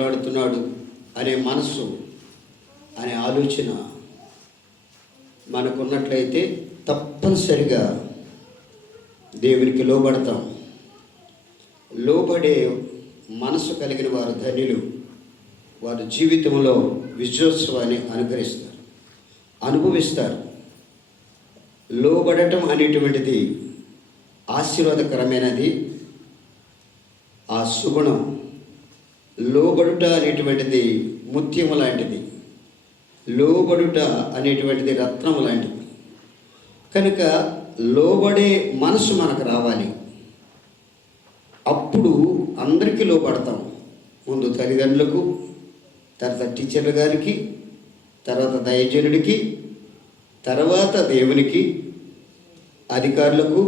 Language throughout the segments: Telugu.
మాట్లాడుతున్నాడు అనే మనసు అనే ఆలోచన మనకున్నట్లయితే తప్పనిసరిగా దేవునికి లోబడతాం. లోబడే మనసు కలిగిన వారు ధన్యులు. వారి జీవితంలో విజయోత్సవాన్ని అనుభవిస్తారు. లోబడటం అనేటువంటిది ఆశీర్వాదకరమైనది. ఆ సుగుణం లోబడుట అనేటువంటిది ముత్యము లాంటిది. లోబడుట అనేటువంటిది రత్నము లాంటిది. కనుక లోబడే మనసు మనకు రావాలి. అప్పుడు అందరికీ లోబడతాం. ముందు తల్లిదండ్రులకు, తర్వాత టీచర్ల గారికి, తర్వాత దైవజనుడికి, తర్వాత దేవునికి, అధికారులకు,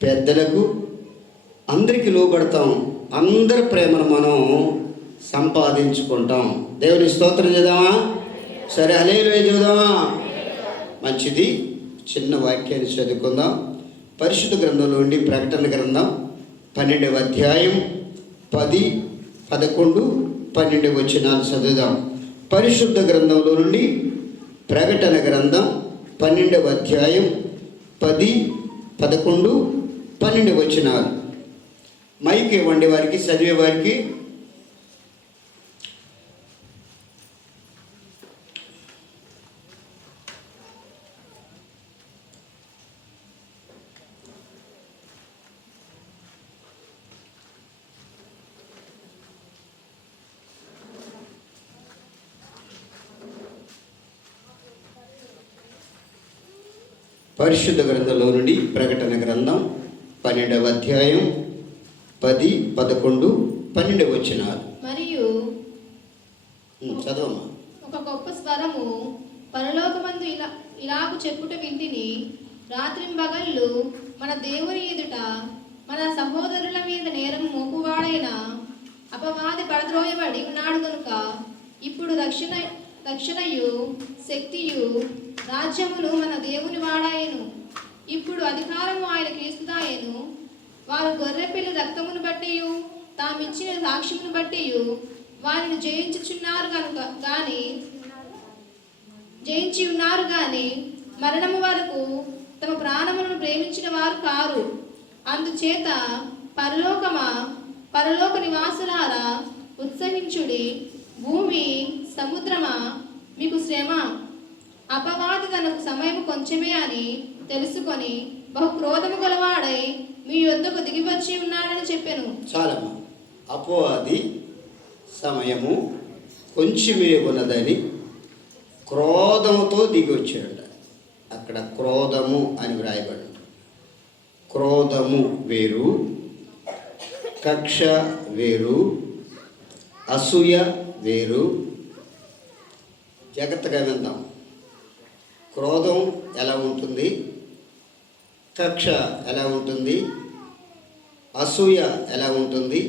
పెద్దలకు, అందరికీ లోబడతాం. అందరి ప్రేమను మనం సంపాదించుకుంటాం. దేవుని స్తోత్రం చేద్దామా? సరే, హల్లెలూయా చూద్దామా? మంచిది. చిన్న వాక్యాన్ని చదువుకుందాం. పరిశుద్ధ గ్రంథంలో నుండి ప్రకటన గ్రంథం 12వ అధ్యాయం 10, 11, 12 వచనాలు చదువుదాం. పరిశుద్ధ గ్రంథంలో నుండి ప్రకటన గ్రంథం 12వ అధ్యాయం 10, 11, 12 వచనాలు. మైక్ ఇవ్వండి వారికి, చదివేవారికి. పరిశుద్ధ గ్రంథంలో నుండి ప్రకటన గ్రంథం 12వ అధ్యాయం 10, 11, 12 వచనాలు. మరియు చదవమ్మా. ఒక గొప్ప స్వరము పరలోకమందు ఇలాగు చెప్పుట వింటిని, రాత్రింబగళ్ళు మన దేవుని ఎదుట మన సహోదరుల మీద నేరం మోపువాడైన అపవాది పడద్రోయబడి ఉన్నాడు కనుక ఇప్పుడు రక్షణయు శక్తియు రాజ్యములు మన దేవుని వాడాయను. ఇప్పుడు అధికారము ఆయన క్రీస్తుదాయను. వారు గొర్రెపిల్లి రక్తమును బట్టి తామిచ్చిన సాక్ష్యమును బట్టి వారిని జయించి ఉన్నారు గాని మరణము వరకు తమ ప్రాణములను ప్రేమించిన వారు కారు. అందుచేత పరలోక నివాసులారా ఉత్సహించుడి. భూమి సముద్రమా మీకు శ్రమ. అపవాది తనకు సమయము కొంచెమే అని తెలుసుకొని బహు క్రోధము గలవాడై మీ యొద్దకు దిగివచ్చి ఉన్నాడని చెప్పాను. చాలమ్మా. అపవాది సమయము కొంచెమే ఉన్నదని క్రోధముతో దిగి వచ్చాడు. అక్కడ క్రోధము అని వ్రాయబడి, క్రోధము వేరు, కక్ష వేరు, అసూయ వేరు. జాగ్రత్తగా విందాం. క్రోధం ఎలా ఉంటుంది, కక్ష ఎలా ఉంటుంది, అసూయ ఎలా ఉంటుంది,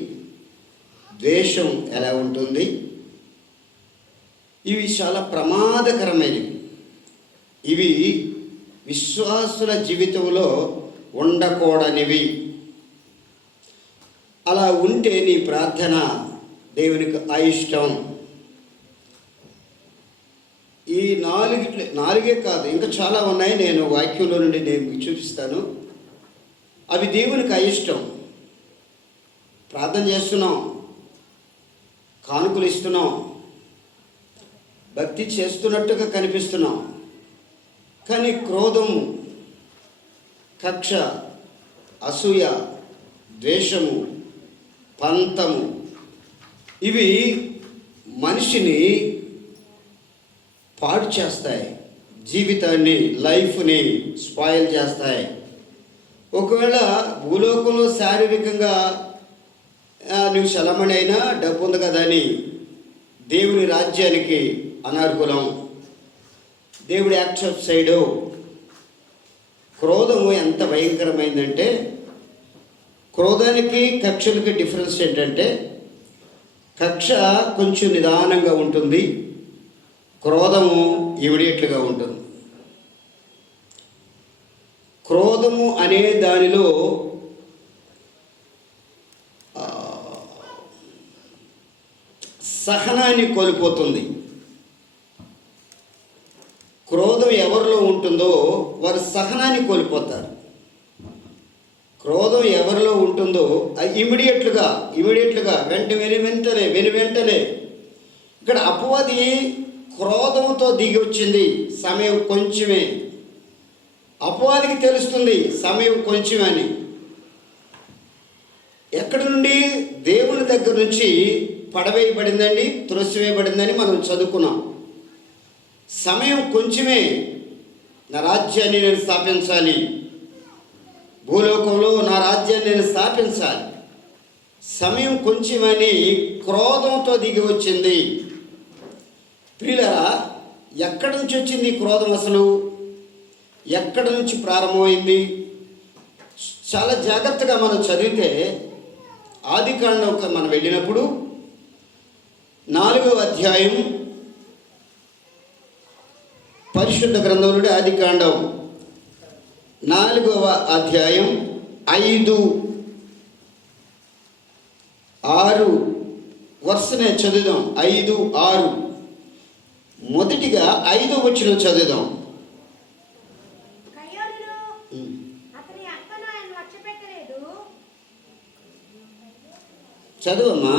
ద్వేషం ఎలా ఉంటుంది. ఇవి చాలా ప్రమాదకరమైనవి. ఇవి విశ్వాసుల జీవితంలో ఉండకూడనివి. అలా ఉంటే నీ ప్రార్థన దేవునికి అయిష్టం. ఈ నాలుగే కాదు, ఇంకా చాలా ఉన్నాయి. నేను వాక్యంలో నుండి నేను మీకు చూపిస్తాను. అవి దేవునికి అయిష్టం. ప్రార్థన చేస్తున్నాం, కానుకలు ఇస్తున్నాం, భక్తి చేస్తున్నట్టుగా కనిపిస్తున్నాం, కానీ క్రోధము, కక్ష, అసూయ, ద్వేషము, పంతము ఇవి మనిషిని పాడు చేస్తాయి. జీవితాన్ని, లైఫ్ని స్పాయిల్ చేస్తాయి. ఒకవేళ భూలోకంలో శారీరకంగా నువ్వు చలమణి అయినా డబ్బు ఉంది కదా అని దేవుని రాజ్యానికి అనర్హులం. దేవుడి యాక్సెప్ట్ సైడు క్రోధము ఎంత భయంకరమైందంటే, క్రోధానికి కక్షలకి డిఫరెన్స్ ఏంటంటే, కక్ష కొంచెం నిదానంగా ఉంటుంది, క్రోధము ఇమిడియట్లుగా ఉంటుంది. క్రోధము అనే దానిలో సహనాన్ని కోల్పోతుంది. క్రోధం ఎవరిలో ఉంటుందో వారు సహనాన్ని కోల్పోతారు. క్రోధం ఎవరిలో ఉంటుందో అది ఇమీడియట్లుగా వెంటనే ఇక్కడ అపవాది క్రోధంతో దిగి వచ్చింది. సమయం కొంచెమే. అపవాదికి తెలుస్తుంది సమయం కొంచెమని. ఎక్కడి నుండి? దేవుని దగ్గర నుంచి పడవేయబడిందండి, త్రోసివేయబడిందని మనం చదువుకున్నాం. సమయం కొంచెమే. నా రాజ్యాన్ని నేను స్థాపించాలి, భూలోకంలో నా రాజ్యాన్ని నేను స్థాపించాలి. సమయం కొంచెమని క్రోధంతో దిగి వచ్చింది. ప్రియులారా, ఎక్కడి నుంచి వచ్చింది క్రోధం? అసలు ఎక్కడి నుంచి ప్రారంభమైంది? చాలా జాగ్రత్తగా మనం చదివితే ఆదికాండంకి మనం వెళ్ళినప్పుడు 4వ అధ్యాయం, పరిశుద్ధ గ్రంథం నుండి ఆదికాండం 4వ అధ్యాయం 5, 6 వరుసనే చదువుదాం. 5, 6. మొదటిగా 5వ వచనం చదువుదాం. చదువమ్మా.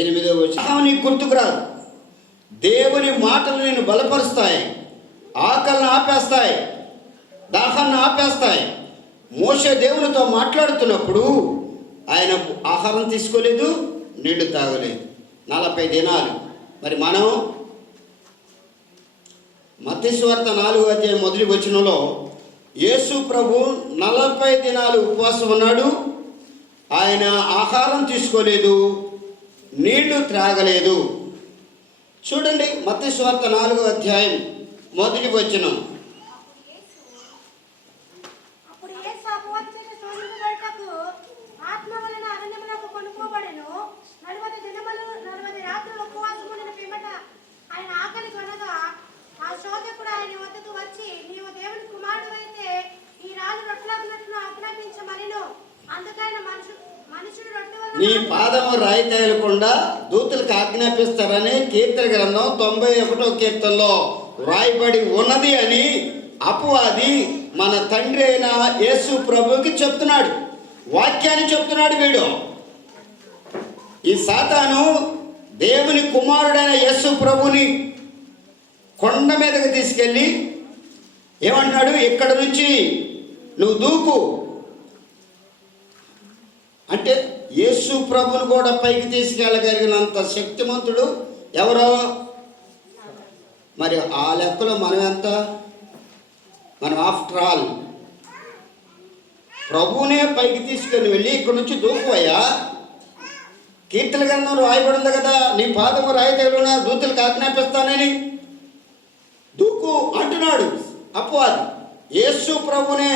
ఎనిమిదవ వచనం నీకు గుర్తుకు రాదు. దేవుని మాటలు నేను బలపరుస్తాయి, ఆకలిని ఆపేస్తాయి, దాహాన్ని ఆపేస్తాయి. మోషే దేవునితో మాట్లాడుతున్నప్పుడు ఆయన ఆహారం తీసుకోలేదు, నీళ్లు తాగలేదు 40 దినాలు. మరి మనం మత్తయి సువార్త 4వ అధ్యాయం మొదటి వచనంలో యేసు ప్రభు 40 దినాలు ఉపవాసం ఉన్నాడు. ఆయన ఆహారం తీసుకోలేదు, నీళ్లు త్రాగలేదు. చూడండి, మత్తయి సువార్త 4వ అధ్యాయం మొదటి వచనం. నీ పాదము రాయి తేలకుండా దూతలకు ఆజ్ఞాపిస్తారని కీర్తన గ్రంథం 91వ కీర్తనలో రాయబడి ఉన్నది అని అపవాది మన తండ్రి అయిన యేసు ప్రభువుకి చెప్తున్నాడు. వాక్యాన్ని చెప్తున్నాడు వీడు. ఈ సాతాను దేవుని కుమారుడైన యేసు ప్రభుని కొండ మీదకి తీసుకెళ్ళి ఏమంటున్నాడు? ఇక్కడ నుంచి నువ్వు దూకు అంటే యేసు ప్రభుని కూడా పైకి తీసుకెళ్ళగలిగినంత శక్తిమంతుడు ఎవరో. మరి ఆ లెక్కలో మనం ఎంత? మనం ఆఫ్టర్ ఆల్ ప్రభువునే పైకి తీసుకొని వెళ్ళి ఇక్కడ నుంచి దూకువయ్యా. కీర్తన గ్రంథం రాయబడింది కదా, నీ పాదము రాయి తేలునా దూతలకు ఆజ్ఞాపిస్తానని. దూకు అంటున్నాడు అపవాది. యేసు ప్రభునే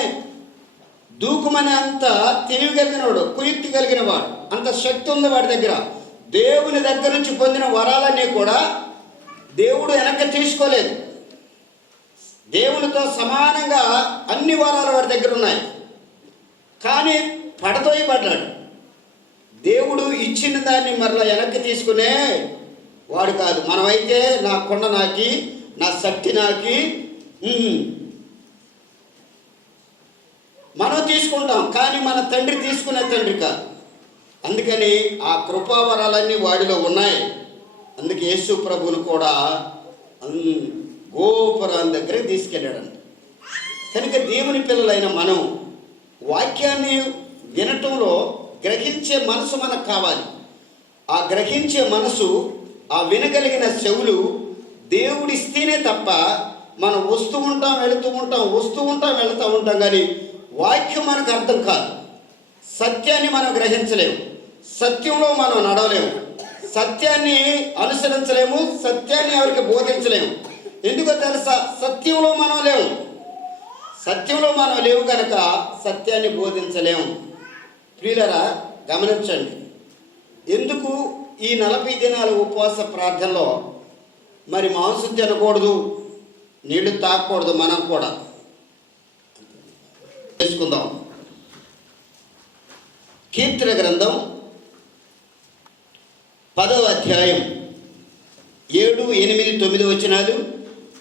దూకుమని అంత తెలివి కలిగినవాడు, కుయుక్తి కలిగిన వాడు, అంత శక్తి ఉంది వాడి దగ్గర. దేవుని దగ్గర నుంచి పొందిన వరాలన్నీ కూడా దేవుడు వెనక్కి తీసుకోలేదు. దేవునితో సమానంగా అన్ని వరాలు వాడి దగ్గర ఉన్నాయి. కానీ పడతోయబడ్డాడు. దేవుడు ఇచ్చిన దాన్ని మరలా వెనక్కి తీసుకునే వాడు కాదు. మనమైతే నా కొండ నాకి, నా శక్తి నాకి మనం తీసుకుంటాం, కానీ మన తండ్రి తీసుకునే తండ్రి కాదు. అందుకని ఆ కృపావరాలన్నీ వాడిలో ఉన్నాయి. అందుకే యేసు ప్రభువును కూడా గోపురం దగ్గరికి తీసుకెళ్ళాడంట. కనుక దేవుని పిల్లలైన మనం వాక్యాన్ని వినటంలో గ్రహించే మనసు మనకు కావాలి. ఆ గ్రహించే మనసు, ఆ వినగలిగిన చెవులు దేవుడిస్తేనే తప్ప మనం వస్తూ ఉంటాం వెళుతూ ఉంటాం కానీ వాక్యం మనకు అర్థం కాదు. సత్యాన్ని మనం గ్రహించలేము, సత్యంలో మనం నడవలేము, సత్యాన్ని అనుసరించలేము, సత్యాన్ని ఎవరికి బోధించలేము. ఎందుకో తెలుసా? సత్యంలో మనం లేవు కనుక సత్యాన్ని బోధించలేము. ప్రియులరా గమనించండి, ఎందుకు ఈ 40 దినాల ఉపవాస ప్రార్థనలో మరి మాంసం తినకూడదు, నీళ్లు తాగకూడదు? మనం కూడా చేసుకుందాం. కీర్తన గ్రంథం 10వ అధ్యాయం 7, 8, 9 వచనాలు,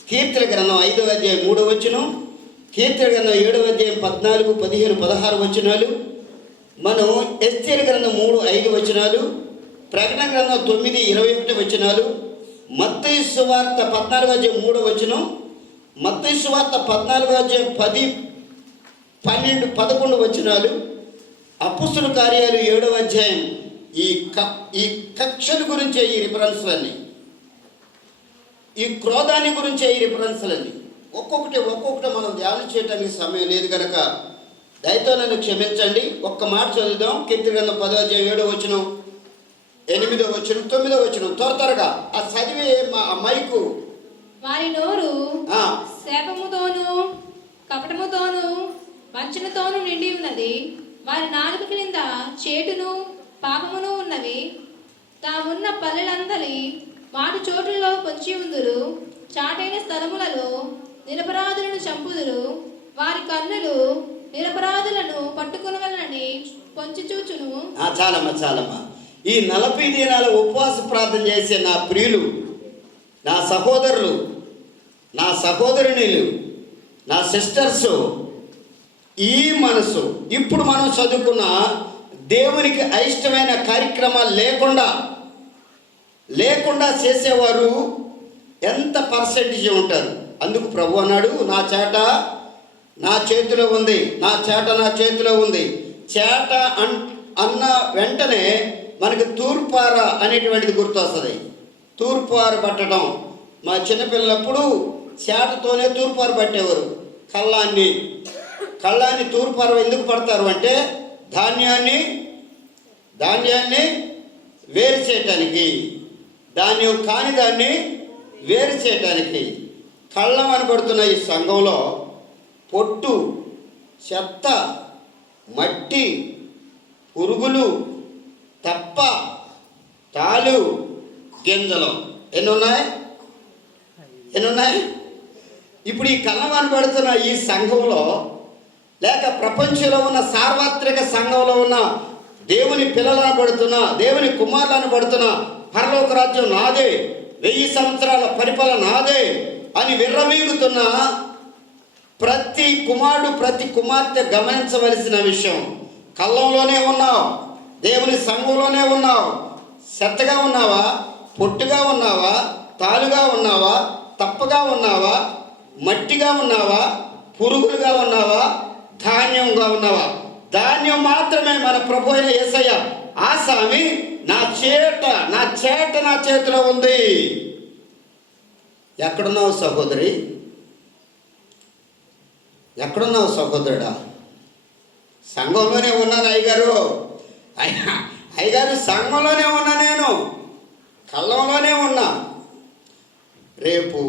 కీర్తన గ్రంథం 5వ అధ్యాయం 3వ వచనం, కీర్తన గ్రంథం 7వ అధ్యాయం 14, 15, 16 వచనాలు, మనం ఎస్తేరు గ్రంథం 3, 5 వచనాలు, ప్రకటన గ్రంథం 9, 21 వచనాలు, మత్తయి సువార్త 14వ అధ్యాయం 3వ వచనం, మత్తయి సువార్త 14వ అధ్యాయం 10, 12, 11 వచనాలు, అపుస్తలుల కార్యాలు 7వ అధ్యాయం ఈ కక్షల గురించే ఈ రిఫరెన్స్లన్నీ, ఈ క్రోధాన్ని గురించే ఈ రిఫరెన్స్లన్నీ. ఒక్కొక్కటి మనం ధ్యానం చేయడానికి సమయం లేదు కనుక దయతో నన్ను క్షమించండి. ఒక్క మాట చదువుదాం. కీర్తన గ్రంథం 10వ అధ్యాయం 7వ వచనం, 8వ వచనం, 9వ వచనం త్వరగా ఆ చదివే మైకు. వారి నోరు శాపముతోనూ కపటముతోనూ వంచనతోనూ నిండి ఉన్నది. వారి నాలుక క్రింద చేటును పాపమును ఉన్నవి. తామున్న పల్లెలందరి వాటి చోట్లలో పొంచి ఉందురు. చాటైన స్థలములలో నిరపరాధులను చంపుదురు. వారి కన్నులు నిరపరాధులను పట్టుకొనవలనని పొంచి చూచును. చాలమ్మా. ఈ 40 దినాల ఉపవాస ప్రార్థన చేసే నా ప్రియులు, నా సహోదరులు, నా సహోదరునిలు, నా సిస్టర్స్, ఈ మనసు ఇప్పుడు మనం చదువుకున్న దేవునికి అయిష్టమైన కార్యక్రమాలు లేకుండా చేసేవారు ఎంత పర్సెంటేజ్ ఉంటారు? అందుకు ప్రభు అన్నాడు, నా చేట నా చేతిలో ఉంది, నా చేతిలో ఉంది. చేట అన్న వెంటనే మనకి తూర్పార అనేటువంటిది గుర్తొస్తుంది. తూర్పార పట్టడం. మా చిన్నపిల్లలప్పుడు చేటతోనే తూర్పార పట్టేవారు. కళ్ళాన్ని తూర్పార ఎందుకు పడతారు అంటే ధాన్యాన్ని వేరు చేయటానికి, ధాన్యం కాని దాన్ని వేరు చేయటానికి. కళ్ళం అనబడుతున్న ఈ సంఘంలో పొట్టు, చెత్త, మట్టి, పురుగులు, తప్ప, తాలు, గింజలు ఎన్నున్నాయి? ఇప్పుడు ఈ కళ్ళం అనబడుతున్న ఈ సంఘంలో లేక ప్రపంచంలో ఉన్న సార్వత్రిక సంఘంలో ఉన్న దేవుని పిల్లలను పడుతున్నా, దేవుని కుమారులను పడుతున్నా, పరలోక రాజ్యం నాదే, 1000 సంవత్సరాల పరిపాలన నాదే అని విర్రవీగుతున్న ప్రతి కుమారుడు, ప్రతి కుమార్తె గమనించవలసిన విషయం, కళ్ళంలోనే ఉన్నావు, దేవుని సంఘంలోనే ఉన్నావు. చెత్తగా ఉన్నావా, పొట్టుగా ఉన్నావా, తాలుగా ఉన్నావా, తప్పగా ఉన్నావా, మట్టిగా ఉన్నావా, పురుగులుగా ఉన్నావా, ధాన్యంగా ఉన్నావా? ధాన్యం మాత్రమే మన ప్రభు అయిన యేసయ్య ఆ స్వామి నా చేతిలో ఉంది. ఎక్కడున్నావు సహోదరి? ఎక్కడున్నావు సహోదరుడా? సంఘంలోనే ఉన్నాను అయ్యగారు సంఘంలోనే ఉన్నా, నేను కళ్ళంలోనే ఉన్నా. రేపు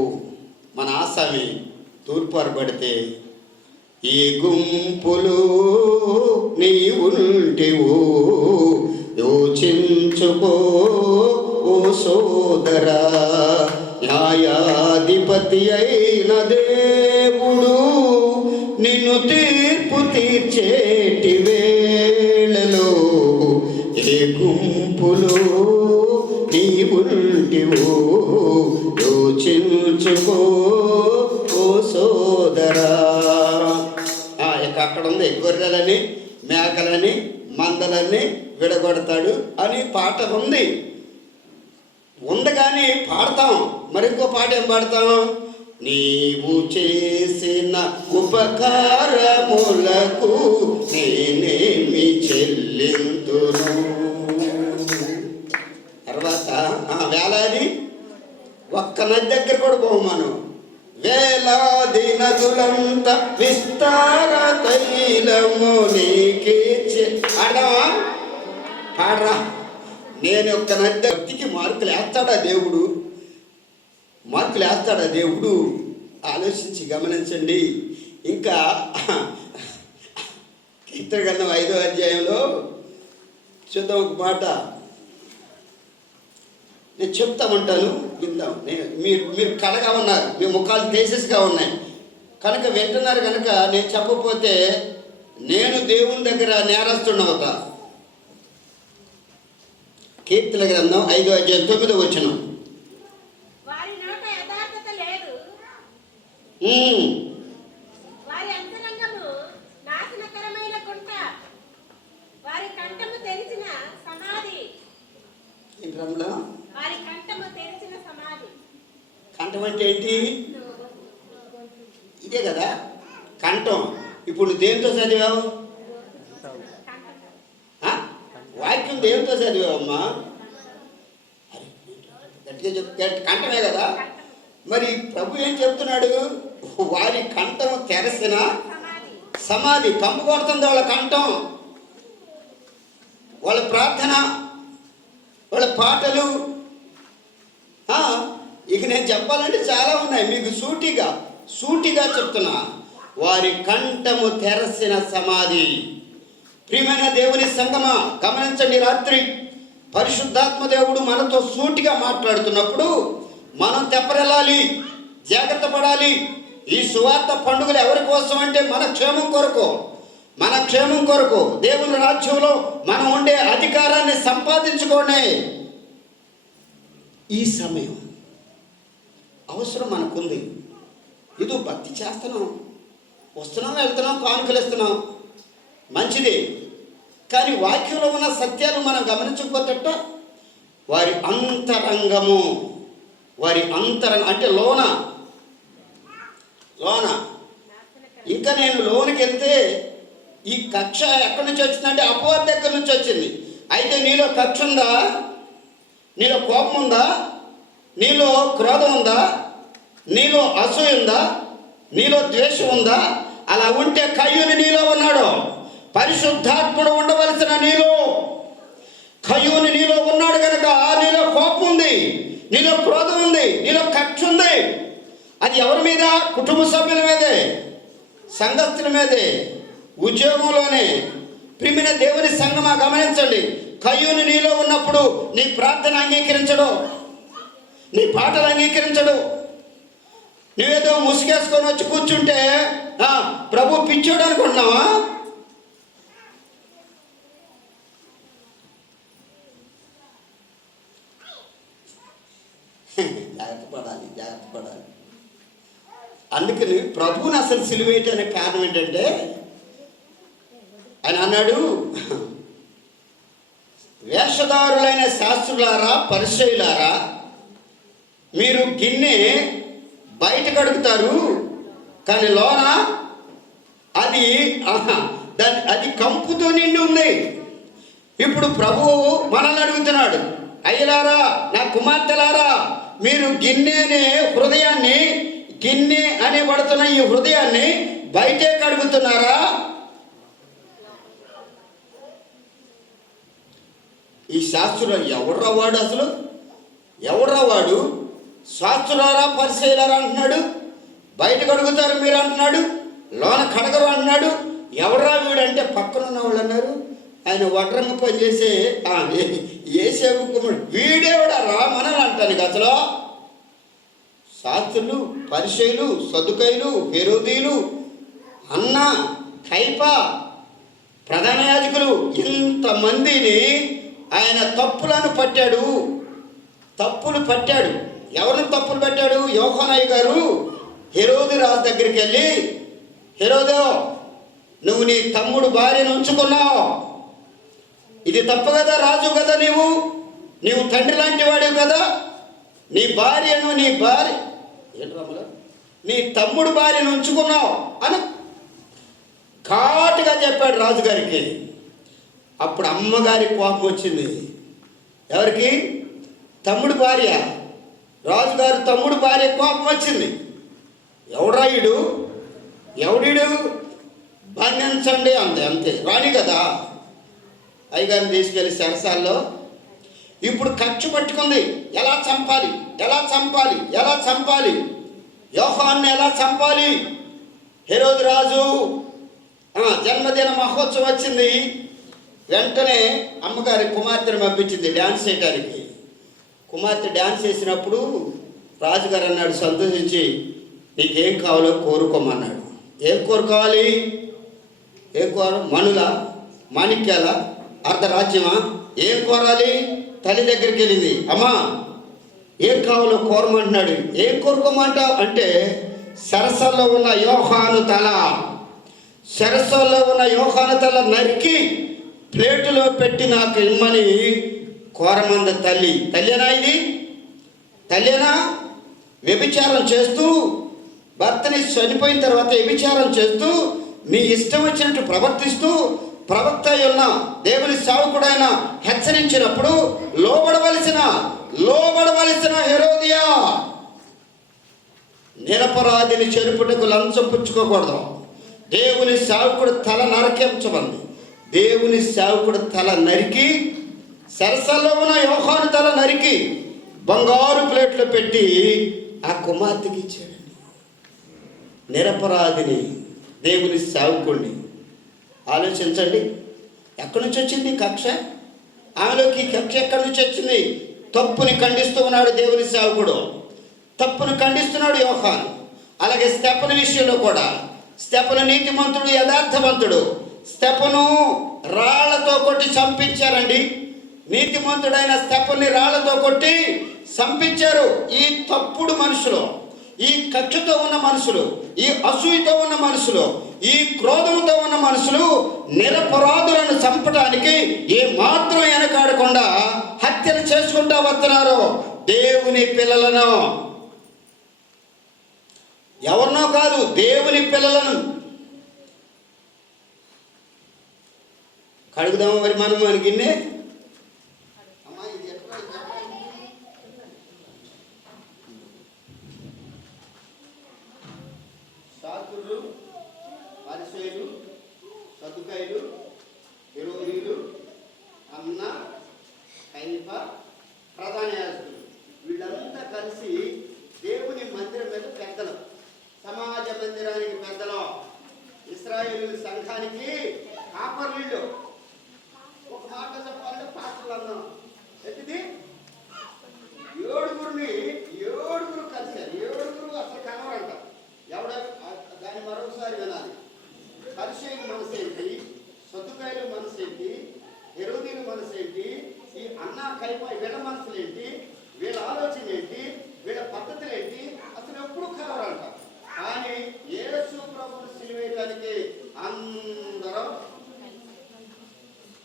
మన ఆసామి తూర్పారు పడితే ఈ గుంపులు నీ ఉంటివో యోచించుకో ఓ సోదరా. న్యాయాధిపతి అయిన దేవుడు నిన్ను తీర్పు తీర్చేటి వేళలో ఏ గుంపులు నీ ఉంటివో యోచించుకో ఓ సోదరా. అక్కడ ఉంది, గొర్రెలని మేకలని మందలని విడగొడతాడు అని పాట ఉంది కానీ పాడతాం. మరి ఇంకో పాట ఏం పాడతాం? నీవు చేసిన ఉపకారములకు నేనేమి చెల్లింతును. తర్వాత వేలాది ఒక్క నది దగ్గర కూడా బహుమానం. వేలాది నదులంత విస్తార తైలము నీకే ఆడవా పాడరా. నేను ఒక్క నది భక్తికి మార్కులు వేస్తాడా దేవుడు? ఆలోచించి గమనించండి. ఇంకా కీర్తన గ్రంథం 5వ అధ్యాయంలో చూద్దాం ఒక మాట నేను చెప్తామంటాను, విందాం. మీరు కళగా ఉన్నారు, మీ ముఖాలు తేజస్గా ఉన్నాయి కనుక వింటున్నారు. కనుక నేను చెప్పకపోతే నేను దేవుని దగ్గర నేరస్తున్నవుతా. కీర్తన గ్రంథం 5:9 వారి నోట యథార్థత లేదు, వారి అంతరంగము నాశనకరమైన గుంట, వారి కంఠము తెరిచిన సమాధి. వారి కంఠము తెరిచిన సమాధి. కంఠం అంటే ఏంటి? ఇదే కదా కంఠం. ఇప్పుడు నువ్వు దేంతో చదివావు? వాక్యం దేంతో చదివావమ్మా? గట్టిగా చెప్పు. కంఠమే కదా. మరి ప్రభు ఏం చెప్తున్నాడు? వారి కంఠం తెరసిన సమాధి. కంపు కొడుతుంది వాళ్ళ కంఠం, వాళ్ళ ప్రార్థన, వాళ్ళ పాటలు. ఇక నేను చెప్పాలంటే చాలా ఉన్నాయి, మీకు సూటిగా చెప్తున్నా. వారి కంఠము తెరసిన సమాధి. ప్రియమైన దేవుని సంగమా, గమనించండి. రాత్రి పరిశుద్ధాత్మ దేవుడు మనతో సూటిగా మాట్లాడుతున్నప్పుడు మనం తెప్పరెళ్ళాలి, జాగ్రత్త పడాలి. ఈ సువార్త పండుగలు ఎవరి కోసం అంటే మన క్షేమం కొరకు దేవుని రాజ్యంలో మనం ఉండే అధికారాన్ని సంపాదించుకోండి. ఈ సమయం అవసరం మనకుంది. ఇది భక్తి చేస్తున్నాం, వస్తున్నాం, వెళ్తున్నాం, కానుకలు ఇస్తున్నాం, మంచిదే. కానీ వాక్యంలో ఉన్న సత్యాలు మనం గమనించకపోతేట వారి అంతరంగం అంటే లోన ఇంకా నేను లోనికి వెళ్తే ఈ కక్ష ఎక్కడి నుంచి వచ్చిందంటే అపవాది దగ్గర నుంచి వచ్చింది. అయితే నీలో కక్ష ఉందా? నీలో కోపం ఉందా? నీలో క్రోధం ఉందా? నీలో అసూయ ఉందా? నీలో ద్వేషం ఉందా? అలా ఉంటే కయ్యూని నీలో ఉన్నాడు. పరిశుద్ధాత్ముడు ఉండవలసిన కయ్యూని నీలో ఉన్నాడు కనుక నీలో కోపం ఉంది, నీలో క్రోధం ఉంది, నీలో కక్ష ఉంది. అది ఎవరి మీద? కుటుంబ సభ్యుల మీదే, సంఘస్థుల మీదే, ఉద్యోగంలోనే. ప్రియమైన దేవుని సంగమా, గమనించండి. కయ్యూని నీలో ఉన్నప్పుడు నీ ప్రార్థన అంగీకరించడు, నీ పాటలు అంగీకరించడు. నువ్వేదో ముసుగేసుకొని వచ్చి కూర్చుంటే ప్రభు పిచ్చోడు అనుకుంటున్నావా? జాగ్రత్త పడాలి. అందుకని ప్రభువుని అసలు సిలువేయటానికి కారణం ఏంటంటే ఆయన అన్నాడు, వేషధారులైన శాస్త్రులారా, పరిసయ్యులారా, మీరు గిన్నె బయట కడుగుతారు కానీ లోన అది కంపుతో నిండి ఉంది. ఇప్పుడు ప్రభువు మనల్ని అడుగుతున్నాడు, అయ్యలారా, నా కుమార్తెలారా, మీరు గిన్నె అనే పడుతున్న ఈ హృదయాన్ని బయటే కడుగుతున్నారా? ఈ శాస్త్రులు ఎవడ్రా వాడు? అసలు ఎవడ్రా వాడు? శాస్త్రులారా, పరిసయ్యులారా అంటున్నాడు, బయట కడుగుతారు మీరు అంటున్నాడు, లోన కడగరు అంటున్నాడు. ఎవడ్రా వీడు అంటే పక్కన ఉన్న వాళ్ళు అన్నారు, ఆయన వడ్రంగ పని చేసే ఏసేపు కుమారుడు, వీడేవాడా రా మనల్ని అంటానికి. అసలు శాస్త్రులు, పరిసయ్యులు, సదుకయ్యులు, హెరోదీయులు, అన్న, కైప, ప్రధాన యాజకులు, ఇంతమందిని ఆయన తప్పులు పట్టాడు. ఎవరిని తప్పులు పెట్టాడు? యోహానయ్య గారు హెరోదు రాజు దగ్గరికి వెళ్ళి, హెరోదో, నువ్వు నీ తమ్ముడు భార్యను ఉంచుకున్నావు, ఇది తప్పు కదా, రాజు కదా, నీవు తండ్రి లాంటి వాడివి కదా, నీ తమ్ముడు భార్యను ఉంచుకున్నావు అని ఘాటుగా చెప్పాడు రాజుగారికి. అప్పుడు అమ్మగారి కోపం వచ్చింది. ఎవరికి? తమ్ముడు భార్య. రాజుగారు తమ్ముడు భార్య కోపం వచ్చింది. ఎవడీడు బంధించండి అంతే రాణి కదా. అయ్యగారిని తీసుకెళ్ళి సరసాల్లో ఇప్పుడు ఖర్చు పట్టుకుంది. ఎలా చంపాలి, యోహాన్ని ఎలా చంపాలి? హెరోదు రాజు జన్మదిన మహోత్సవం వచ్చింది. వెంటనే అమ్మగారి కుమార్తెను పంపించింది డ్యాన్స్ చేయడానికి. కుమార్తె డ్యాన్స్ చేసినప్పుడు రాజుగారు అన్నాడు సంతోషించి, నీకేం కావాలో కోరుకోమన్నాడు. ఏం కోరుకోవాలి? ఏం కోరు? మణుల, మాణిక్యాల, అర్ధరాజ్యమా? ఏం కోరాలి? తల్లి దగ్గరికి వెళ్ళింది. అమ్మా ఏం కావాలో కోరమంటున్నాడు. ఏం కోరుకోమంటావు అంటే, సరస్సులో ఉన్న యోహాను తల, సరస్సులో ఉన్న యోహాను తల నరికి ప్లేటులో పెట్టి నాకు ఇమ్మని కోరమంద తల్లి. తల్లేనా ఇది? తల్లేనా? వ్యభిచారం చేస్తూ, భర్తని చనిపోయిన తర్వాత వ్యభిచారం చేస్తూ, మీ ఇష్టం వచ్చినట్టు ప్రవర్తిస్తూ, ప్రవక్త ఉన్న దేవుని సేవకుడైన హెచ్చరించినప్పుడు లోబడవలసిన హెరోదియా, నిరపరాధిని చెరుపుటకు లంచం పుచ్చుకోకూడదు. దేవుని సేవకుడు తల నరకించమంది. దేవుని సేవకుడు తల నరికి, సరస్సులో ఉన్న యోహాను తల నరికి బంగారు ప్లేట్లో పెట్టి ఆ కుమార్తెకి ఇచ్చాడండి. నిరపరాధిని, దేవుని సేవకుడిని. ఆలోచించండి, ఎక్కడి నుంచి వచ్చింది కక్ష? ఆమెలోకి కక్ష ఎక్కడి నుంచి వచ్చింది? తప్పుని ఖండిస్తూ ఉన్నాడు దేవుని సేవకుడు, తప్పును ఖండిస్తున్నాడు యోహాను. అలాగే స్తెఫను విషయంలో కూడా, స్తెఫను నీతిమంతుడు, యథార్థవంతుడు. స్తెఫను రాళ్లతో కొట్టి చంపించారండి. నీతిమంతుడైన స్తెఫన్ని రాళ్లతో కొట్టి చంపించారు. ఈ తప్పుడు మనుషులు, ఈ కక్షతో ఉన్న మనుషులు, ఈ అసూయతో ఉన్న మనుషులు, ఈ క్రోధంతో ఉన్న మనుషులు నిరపరాధులను చంపడానికి ఏ మాత్రం వెనకాడకుండా హత్యలు చేసుకుంటా వస్తున్నారు. దేవుని పిల్లలను, ఎవరినో కాదు, దేవుని పిల్లలను. కడుగుదామా మరి మనం గిన్నె? శాస్త్రులు, పరిసయ్యులు, సదుకాయులు, హెరోదీయులు, అన్న, కైఫ, ప్రధాన యాజకులు, వీళ్ళంతా కలిసి దేవుని మందిరం మీద పెద్దలు, సమాజ మందిరానికి పెద్దలు, ఇశ్రాయేలు సంఘానికి కాపర్లు. ఒక మాట చెప్పాలంటే పాత్రలు అన్నాం. ఎట్టిది? ఏడుగురు కలిశారు. ఏడుగురు అసలు కనవరంట. ఎవడ దాన్ని మరొకసారి వినాలి. పరిసయ్యుల మనసు ఏంటి? సదుకాయుల మనసు ఏంటి? హెరోదీయుల మనసు ఏంటి? ఈ అన్న కైఫ వీళ్ళ మనసులు ఏంటి? వీళ్ళ ఆలోచన ఏంటి? వీళ్ళ పద్ధతులు ఏంటి? అసలు ఎప్పుడు కలవరంట. కానీ యేసు ప్రభువును సిలువేయడానికి అందరం,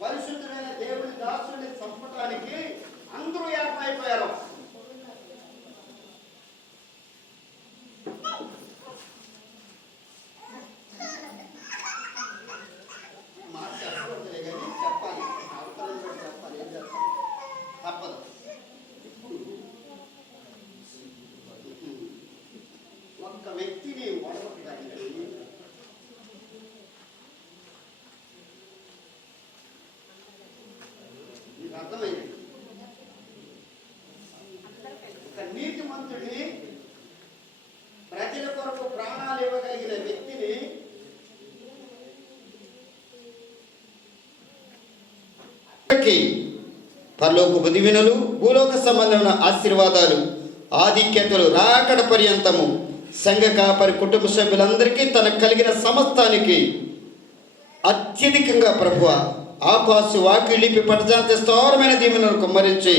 పరిశుద్ధుడైన దేవుని దాసుని చంపడానికి అందరూ ఏర్పడిపోయారు. మాట చెప్పకూడదులే కానీ చెప్పాలి, అవతరం కూడా చెప్పాలి. ఏం చెప్పాలి? తప్పదు. ఒక్క వ్యక్తిని ఓడగొట్టడానికి మీకు అర్థమైంది. ఒక నీతిమంతుడిని, ప్రజల కొరకు ప్రాణాలు ఇవ్వగలిగిన వ్యక్తిని పరలోకపు దీవెనలు, భూలోక సంబంధమైన ఆశీర్వాదాలు, ఆధిక్యతలు రాకడ పర్యంతము సంఘ కాపరి కుటుంబ సభ్యులందరికీ తనకు కలిగిన సమస్తానికి అత్యధికంగా ప్రభువా ఆకాశ వాకిలిపి పట్టజాంత స్థావరమైన దీవెనలు కుమ్మరించి,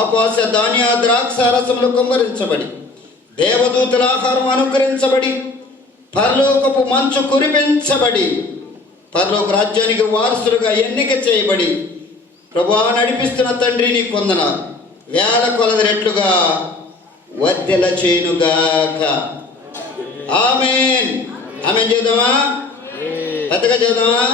ఆకాశ ధాన్య ద్రాక్ష రసములు కుమ్మరించబడి, దేవదూతల ఆహారం అనుగ్రహించబడి, పరలోకపు మంచు కురిపించబడి, పరలోక రాజ్యానికి వారసులుగా ఎన్నిక చేయబడి ప్రభువా నడిపిస్తున్న తండ్రి నీ కొందనాలు. వేల కొలది రెట్లుగా వర్ధెల చేయునుగాక. ఆమేన్. ఆమేన్ చేద్దామా? పెద్దగా చేద్దామా?